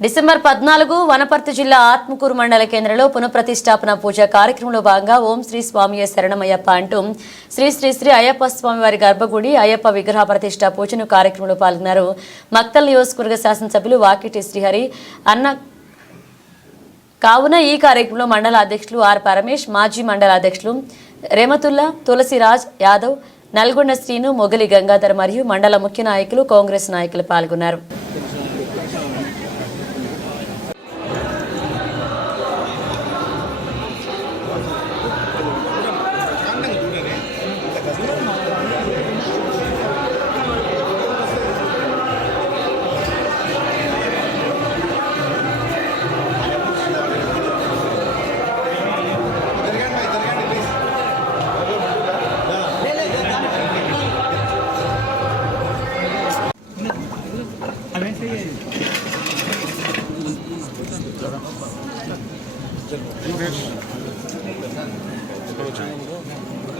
December పద్నాలుగు వనపర్తి జిల్లా ఆత్మకూరు మండల కేంద్రంలో పునఃప్రతిష్టాపన పూజ కార్యక్రమంలో భాగంగా ఓం శ్రీ స్వామియే శరణమయ్యప్ప అంటూ శ్రీ శ్రీ శ్రీ అయ్యప్ప స్వామి వారి గర్భగుడి అయ్యప్ప విగ్రహ ప్రతిష్ట పూజను కార్యక్రమంలో పాల్గొన్నారు. మక్తల్ నియోజకవర్గ శాసనసభ్యులు వాకిటి శ్రీహరి అన్న కావున ఈ కార్యక్రమంలో మండల అధ్యక్షులు ఆర్ పరమేష్ మాజీ మండల అధ్యక్షులు రేమతుల్లా తులసిరాజ్ యాదవ్ నల్గొండ శ్రీను మొగలి గంగాధర్ మరియు మండల ముఖ్య నాయకులు కాంగ్రెస్ నాయకులు పాల్గొన్నారు.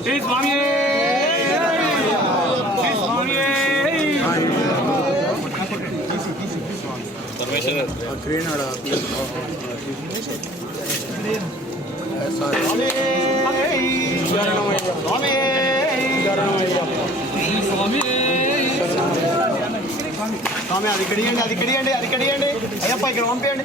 శ్రీ స్వామి శ్రీ స్వామి స్వామి అది కడియండి అది కడియండి అది కడియండి అయ్యప్ప ఇక్కడ పంపేయండి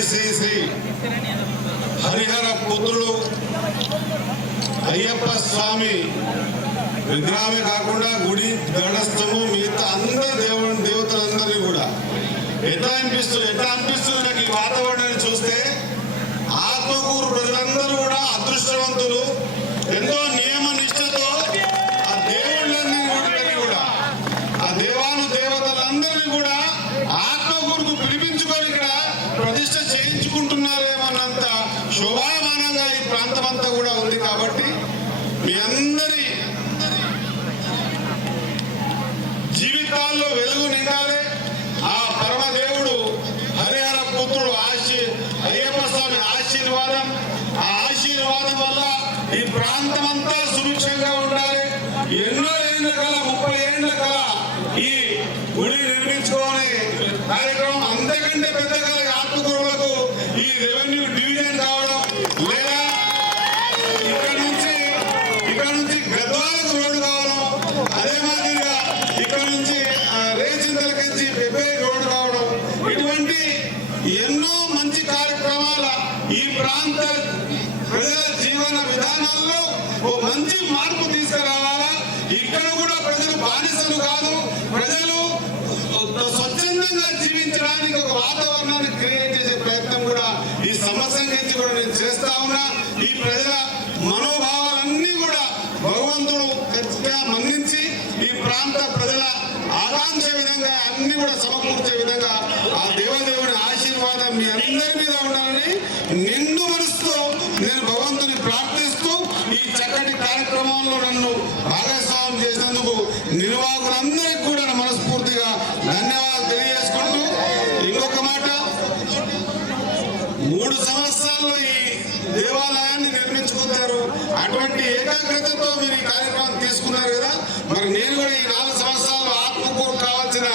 శ్రీ శ్రీ శ్రీ హరిహర పుత్రుడు అయ్యప్ప స్వామి. విగ్రహమే కాకుండా గుడి గణస్థము మిగతా అందరి దేవుని దేవతలందరినీ కూడా. ఎట్లా అనిపిస్తుంది ఎట్లా అనిపిస్తుంది నాకు ఈ వాతావరణాన్ని చూస్తే? ఆత్మకూరు ప్రజలందరూ కూడా అదృష్టవంతులు ఎంతో నియమ నిష్ఠతో ఆ దేవుళ్ళని కూడా ఆ దేవాను దేవతలందరినీ కూడా ఆత్మకూరుకు పిలిపించుకొని ఇక్కడ ప్రతిష్ట చేయించుకుంటున్నారేమన్నంత శోభాయమానంగా ఈ ప్రాంతం అంతా కూడా ఉంది కాబట్టి మీ అందరి జీవితాల్లో వెలుగు నిండాలి. ఆ పరమదేవుడు హరిహర పుత్రుడు ఆశీ అయ్యప్ప స్వామి ఆశీర్వాదం. ఆ ఆశీర్వాదం వల్ల ఈ ప్రాంతం అంతా సుభిక్షంగా ఉండాలి. ఎన్నో ఏళ్ళ కల ముప్పై ఏళ్ళ కల ఈ గుడి నిర్మించుకోని కార్యక్రమం అంతకంటే పెద్ద కల ఆత్మకూరులకు ఈ రెవెన్యూ డివిజన్ కావడం లేదా ఇక్కడ నుంచి ఇక్కడ నుంచి గద్వాలకు రోడ్డు కావడం అదే మాదిరిగా ఇక్కడ నుంచి ఆ, రేచింతలకించి పెబ్బే రోడ్డు కావడం ఇటువంటి ఎన్నో మంచి కార్యక్రమాల ఈ ప్రాంత ప్రజల జీవన విధానాల్లో ఓ మంచి మార్పు తీసుకురావాలా? ఇక్కడ కూడా ప్రజలు బానిసలు కాదు. ప్రజలు స్వచ్ఛందంగా జీవించడానికి ఒక వాతావరణాన్ని క్రియేట్ చేసే ప్రయత్నం కూడా ఈ సమస్య నుంచి కూడా నేను చేస్తా ఉన్నా. ఈ ప్రజల ఖచ్చితంగా ఈ ప్రాంత ప్రజల ఆకాంక్ష విధంగా అన్ని కూడా సమకూర్చే విధంగా ఆ దేవదేవుని ఆశీర్వాదం మీ అందరి మీద ఉండాలని నిండు మనసుతో నేను భగవంతుని ప్రార్థిస్తూ ఈ చక్కటి కార్యక్రమంలో నన్ను భాగస్వామ్యం చేసినందుకు నిర్వాహకులందరికీ కూడా మనస్ఫూర్తిగా ధన్యవాదాలు తెలియజేసుకుంటూ ఇంకొక మాట. మూడు సంవత్సరాల్లో ఈ దేవాలయం అటువంటి ఏకాగ్రతతో మీరు ఈ కార్యక్రమాన్ని తీసుకున్నారు కదా మరి నేను కూడా ఈ నాలుగు సంవత్సరాలు ఆత్మకూరు కావాల్సిన